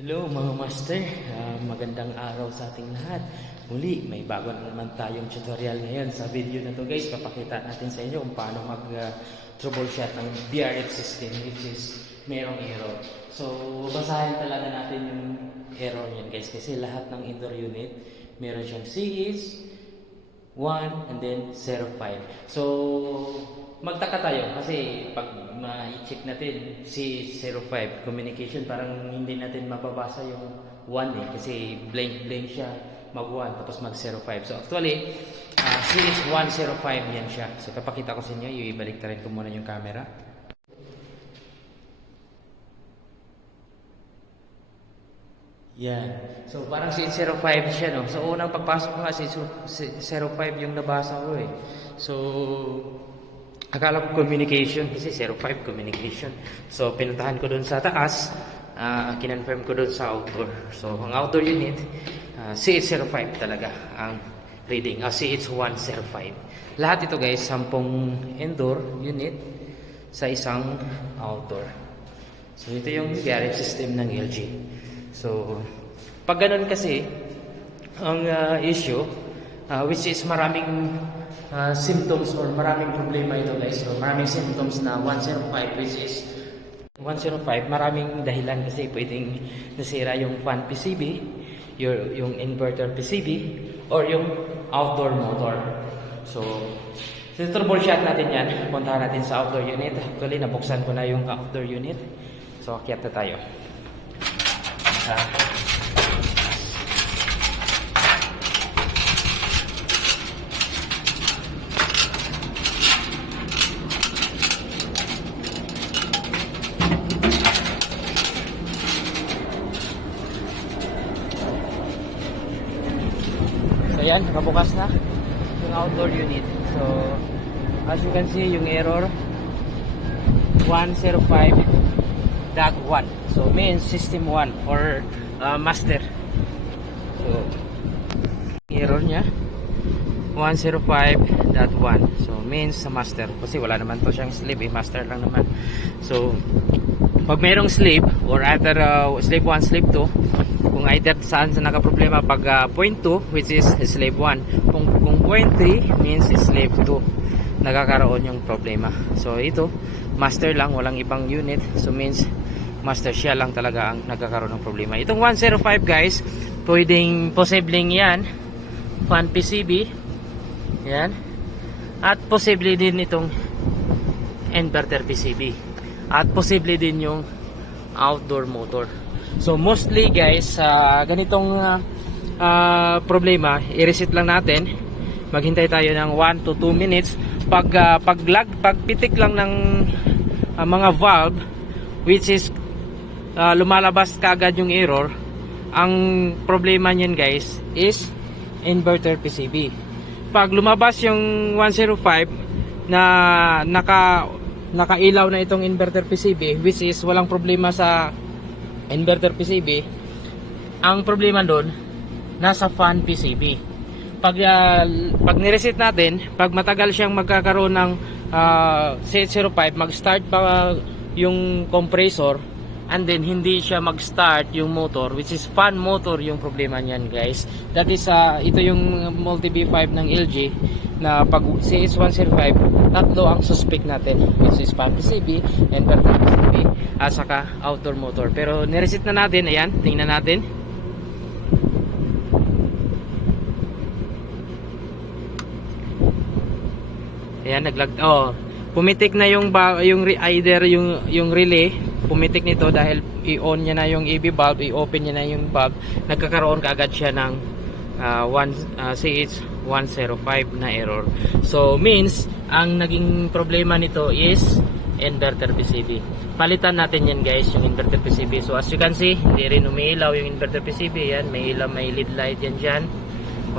Hello mga master, magandang araw sa ating lahat. Muli, may bago na naman tayong tutorial ngayon. Sa video na to guys, papakita natin sa inyo kung paano mag-troubleshoot ng BRF system which is merong error. So, basahin talaga natin yung error niyan guys kasi lahat ng indoor unit meron siyang CH 1 and then 05. So, magtaka tayo kasi pag ma-check natin si 05 communication parang hindi natin mababasa yung 1 kasi blank siya mag 1 tapos mag 05. So actually series 105 yan siya. So papakita ko sa inyo, ibalik rin ko muna yung camera. Yan. So parang si 05 siya no. So unang pagpasok ko nga si 05 yung nabasa ko eh. So akala ko communication kasi 05 communication. So pinuntahan ko doon sa taas, kinonfirm ko doon sa outdoor. So ang outdoor unit, CH05 talaga ang reading, CH105. Lahat ito guys, 10 indoor unit sa isang outdoor. So ito yung garage system ng LG. So pag ganun kasi, ang issue, which is maraming symptoms or maraming problema ito guys. So maraming symptoms na 105 which is 105, maraming dahilan kasi pwedeng nasira yung fan PCB, yung inverter PCB, or yung outdoor motor. So troubleshoot natin yan. Puntahan natin sa outdoor unit. Actually nabuksan ko na yung outdoor unit. So akyat na tayo. So yan, nakabukas na yung outdoor unit. So as you can see, yung error 105.1. So means system 1 or master. So error nya 105.1. So means sa master kasi wala naman to siyang slave eh, master lang naman. So pag mayroong slave or either slave 1, slave 2, kung either saan sa nakaproblema pag point 2 which is slave 1, kung point 3 means slave 2 nagkakaroon yung problema. So ito master lang, walang ibang unit. So means master siya lang talaga ang nagkakaroon ng problema. Itong 105 guys, pwedeng posibleng yan fan PCB yan, at posible din itong inverter PCB, at posible din yung outdoor motor. So mostly guys, ganitong problema, i-reset lang natin. Maghintay tayo ng 1 to 2 minutes. Pagpitik lang ng mga valve which is lumalabas kaagad yung error, ang problema niyan guys is inverter PCB. Pag lumabas yung 105 na nakailaw na itong inverter PCB which is walang problema sa inverter PCB, ang problema doon nasa fan PCB. Pag nireset natin, pag matagal siyang magkakaroon ng CH05, mag-start pa yung compressor and then hindi siya mag-start yung motor which is fan motor yung problema niyan guys. That is ito yung multi B5 ng LG na pag CH105, tatlo ang suspect natin which is fan PCB, inverter PCB at saka outdoor motor. Pero nireset na natin, ayan, tingnan natin. Ayan, pumitik na yung either yung relay, pumitik nito dahil i-on niya na yung EB valve, i-open niya na yung valve, nagkakaroon kaagad siya ng CH105 na error. So means ang naging problema nito is inverter PCB. Palitan natin yan guys, yung inverter PCB. So as you can see, hindi rin umiilaw yung inverter PCB. Yan, may ilaw, may lead light yan dyan,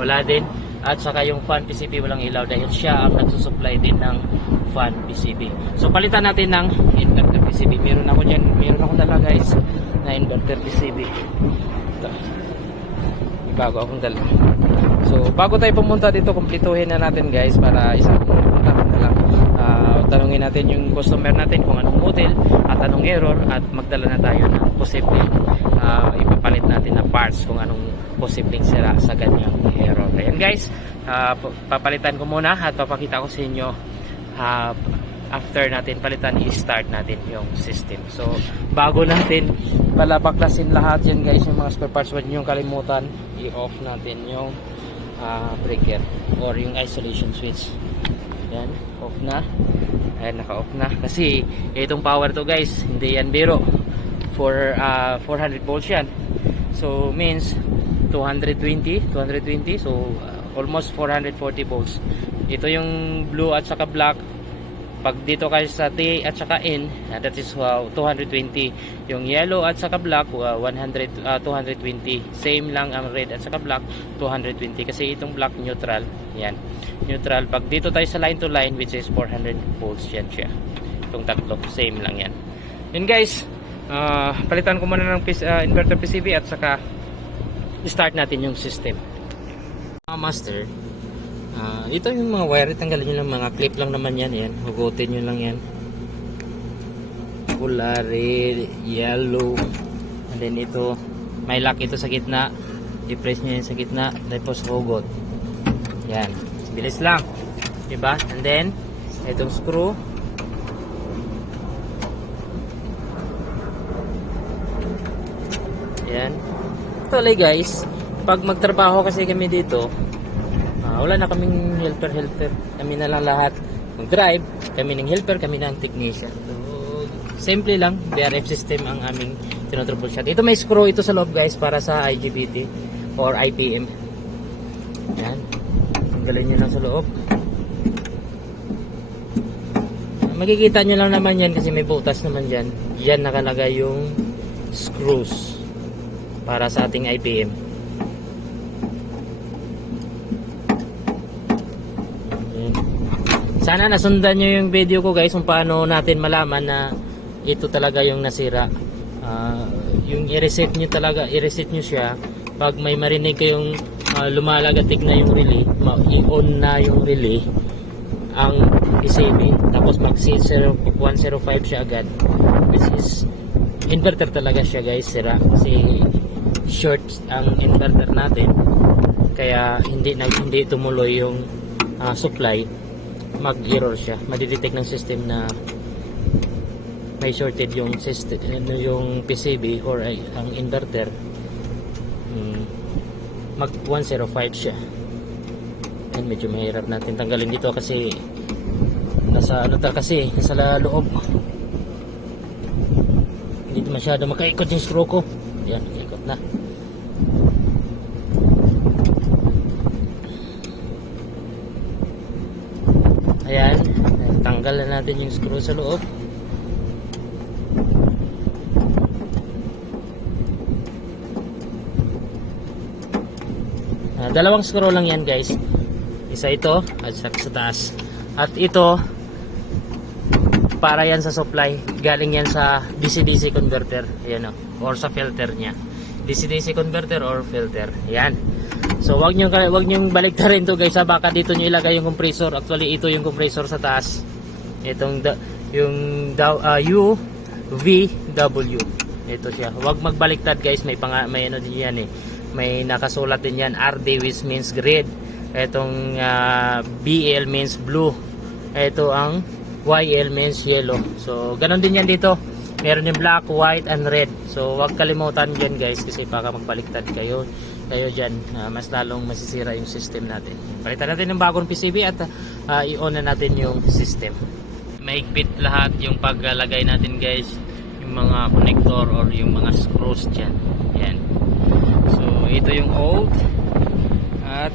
wala din. At saka yung fan PCB walang ilaw dahil siya ang nagsusupply din ng fan PCB. So palitan natin ng inverter PCB. Meron ako dala guys na inverter PCB. Ito. May bago akong dala. So bago tayo pumunta dito, kumpletuhin na natin guys para isang punta na lang. Tanungin natin yung customer natin kung anong model at anong error at magdala na tayo ng posibleng parts kung anong posibleng sira sa ganyang error. Ayan guys, papalitan ko muna at papakita ko sa inyo after natin palitan, i-start natin yung system. So bago natin baklasin lahat yan guys, yung mga spare parts, huwag nyo kalimutan i-off natin yung breaker or yung isolation switch. Yan, off na. Ayan, naka-off na. Kasi itong power to guys, hindi yan biro. For 400 volts yan. So means 220. So almost 440 volts. Ito yung blue at saka black. Pag dito kayo sa T at saka N, that is 220. Yung yellow at saka black 220. Same lang ang red at saka black 220 kasi itong black neutral. Yan. Neutral. Pag dito tayo sa line to line, which is 400 volts yan siya. Itong tatlo, same lang yan. Yun guys, palitan ko muna ng inverter PCB at saka start natin yung system. Master, ito yung mga wire, tanggalin nyo lang, mga clip lang naman yan. Yan, hugutin nyo lang yan. Pula, red, yellow, and then ito may lock ito sa gitna, i-press nyo yan sa gitna, tapos hugot. Yan, bilis lang, diba? And then itong screw, yan. Actually guys, pag magtrabaho kasi kami dito, wala na kaming helper. Kami na lang lahat mag-drive, kami ng helper, kami ng technician. So simple lang, VRF system ang aming tinotroubleshoot. Ito may screw ito sa loob guys para sa IGBT or IPM. Yan, tanggalin nyo lang sa loob. Makikita nyo lang naman yan kasi may butas naman dyan. Diyan nakalagay yung screws para sa ating IPM. Sana nasundan nyo yung video ko guys kung paano natin malaman na ito talaga yung nasira. Yung i-reset nyo talaga, i-reset nyo siya pag may marinig kayong lumalagatik na yung relay, i-on na yung relay ang PCB, tapos mag 105 siya agad, which is inverter talaga siya guys, sira kasi short ang inverter natin, kaya hindi tumuloy yung supply, mag-error siya, madidetect ng system na may shorted yung system, yung PCB or ang inverter. Mag 105 siya. And medyo mahirap natin tanggalin dito kasi nasa loob, hindi masyado makaikot yung screw ko. Yan, ikot na. Ayan, tanggal na natin yung screw sa loob. Dalawang screw lang yan guys, isa ito at sa taas, at ito para yan sa supply, galing yan sa DC-DC converter, ayan o, or sa filter nya, DC-DC converter or filter, yan. So wag nyo baliktarin to guys, baka dito nyo ilagay yung compressor. Actually ito yung compressor sa taas, itong yung UVW, ito siya. Wag magbaliktad guys, may ano din yan eh, may nakasulat din yan, RD which means red, itong BL means blue, ito ang YL means yellow. So ganon din yan dito, meron yung black, white and red. So wag kalimutan dyan guys, kasi baka magbaliktad kayo dyan, mas lalong masisira yung system natin. Palitan natin ng bagong PCB at i-on na natin yung system. Maigpit lahat yung paglalagay natin guys, yung mga connector or yung mga screws dyan. Yan. So ito yung old at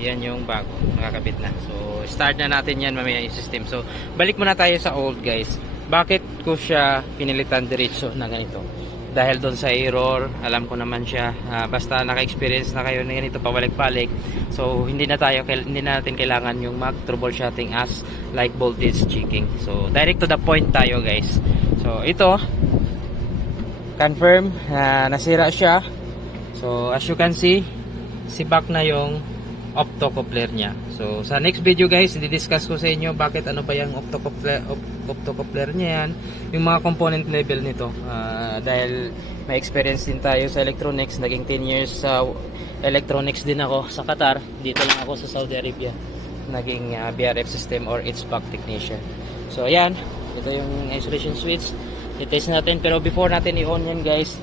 yan yung bago, nakakabit na. So start na natin yan mamaya yung system. So balik muna tayo sa old guys. Bakit ko siya pinilitan diretso na ganito? Dahil doon sa error, alam ko naman siya, basta naka-experience na kayo na ganito pabalik-balik, so hindi natin kailangan yung mag troubleshooting as like voltage checking. So direct to the point tayo guys. So ito confirm nasira siya. So as you can see, sibak na yung optocoupler niya. So sa next video guys, i-discuss ko sa inyo bakit ano ba yung optocoupler niya yan, yung mga component level nito. Dahil may experience din tayo sa electronics, naging 10 years sa electronics din ako sa Qatar. Dito lang ako sa Saudi Arabia, naging BRF system or HVAC technician. So ayan, ito yung isolation switch. I-test natin, pero before natin i-on yan guys,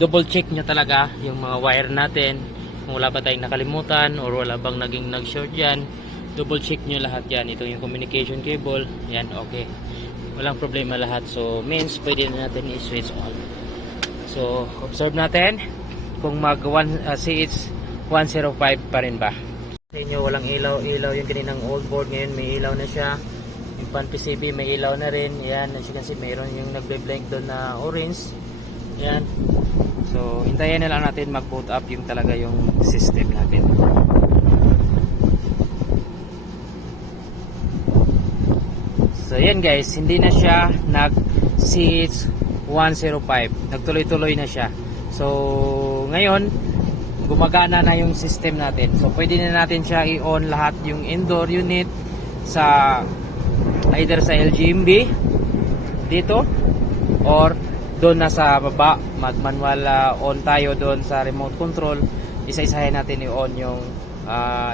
double check nyo talaga yung mga wire natin, kung wala ba tayong nakalimutan or wala bang naging nag-short yan. Double check nyo lahat yan. Ito yung communication cable, yan, okay, walang problema lahat. So means pwede na natin i-switch on. So observe natin kung mag CH105 pa rin ba. Sa inyo walang ilaw yung kaninang old board, ngayon may ilaw na siya. Yung pan PCB may ilaw na rin. Yan, as you can see, mayroon yung nagbe-blank doon na orange. Yan. So hintayin na lang natin mag-boot up yung talaga yung system natin. So yan guys, hindi na siya nag CH105, nagtuloy-tuloy na siya. So ngayon gumagana na yung system natin. So pwede na natin siya i-on lahat yung indoor unit sa either sa LGMB dito or doon na sa baba, mag-manual on tayo doon sa remote control. Isa-isahin natin i-on yung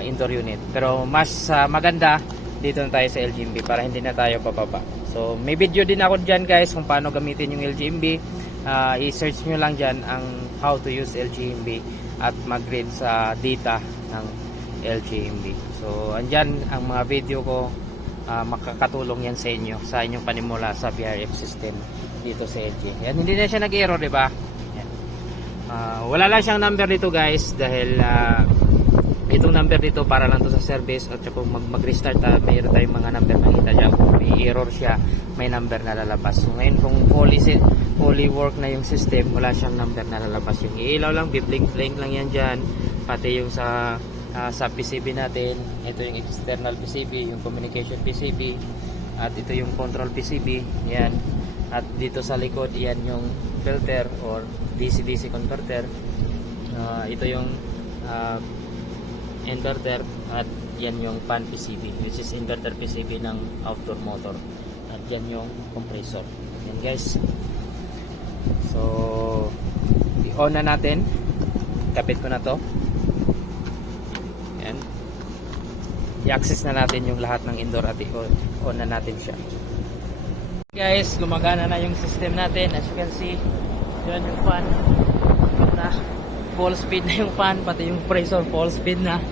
indoor unit. Pero mas maganda dito na tayo sa LGMB para hindi na tayo bababa. So may video din ako dyan guys kung paano gamitin yung LGMB. I-search nyo lang dyan ang how to use LGMB at mag-read sa data ng LGMB. So andyan ang mga video ko. Makakatulong yan sa inyo sa inyong panimula sa BRF system dito sa LG. Yan, hindi na siya nag-error, di ba? Wala lang siyang number dito guys dahil itong number dito para lang to sa service, at kung mag-restart mayroon tayong mga number makita dyan. Kung may error siya, may number na lalabas. So ngayon kung fully work na yung system, wala siyang number na lalabas. Yung ilaw lang, blink lang yan dyan, pati yung sa PCB natin. Ito yung external PCB, yung communication PCB, at ito yung control PCB, yan. At dito sa likod, yan yung filter or DC-DC converter. Ito yung inverter, at yan yung pan PCB, which is inverter PCB ng outdoor motor, at yan yung compressor. Yan guys. So i-on na natin. Kapit ko na to. Yan. I-access na natin yung lahat ng indoor at i-on na natin siya. Guys, gumagana na yung system natin. As you can see, yun yung fan na full speed na yung fan, pati yung compressor full speed na.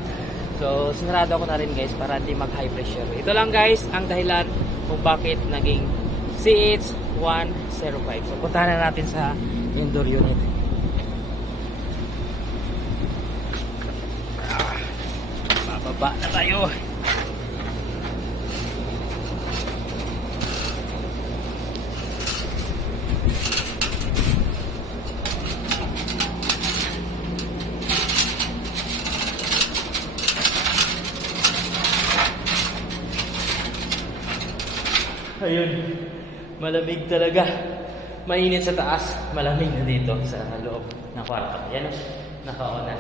So sinarado ko na rin guys para hindi mag high pressure. Ito lang guys ang dahilan kung bakit naging CH105. So puntahan na natin sa indoor unit. Bababa na tayo. Ayun, malamig talaga. Mainit sa taas, malamig na dito sa loob ng kwarto. Yan, naka-on na.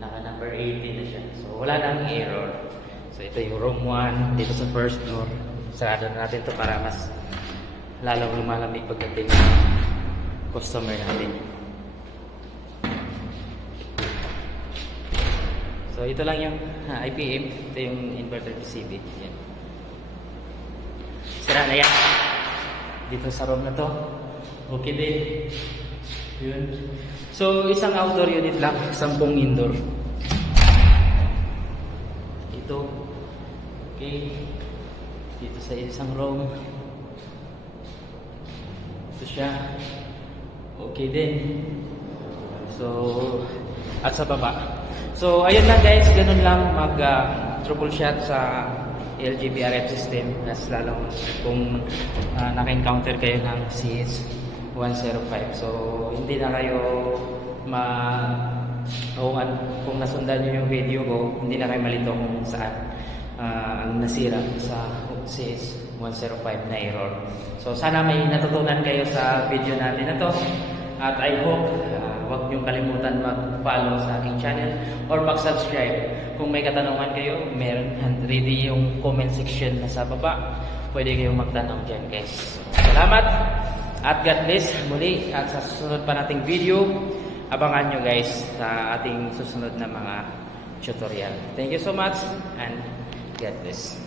Naka number 80 na siya. So wala nang error. So ito yung room 1 dito sa first floor. Sarado na natin to para mas lalong lumalamig pagdating ng customer natin. So ito lang yung IPM. Ito yung inverter PCB. Yan. Sira na yan. Dito sa room na to. Okay din. Yun. So isang outdoor unit lang, 10 indoor. Ito. Okay. Dito sa isang room. Ito siya. Okay din. So at sa baba. So ayun lang guys, ganun lang mag troubleshoot sa LG BRF system, mas lalong kung naka-encounter kayo ng CH105. So hindi na kayo kung nasundan nyo yung video ko, hindi na kayo malito kung saan ang nasira sa CH105 na error. So sana may natutunan kayo sa video natin na to, at I hope wag nyo huwag kalimutan mag-follow sa aking channel or mag-subscribe. Kung may katanungan kayo, meron ready yung comment section na sa baba. Pwede kayong magtanong dyan, guys. Salamat at God bless muli. At sa susunod pa nating video, abangan nyo guys sa ating susunod na mga tutorial. Thank you so much and God bless.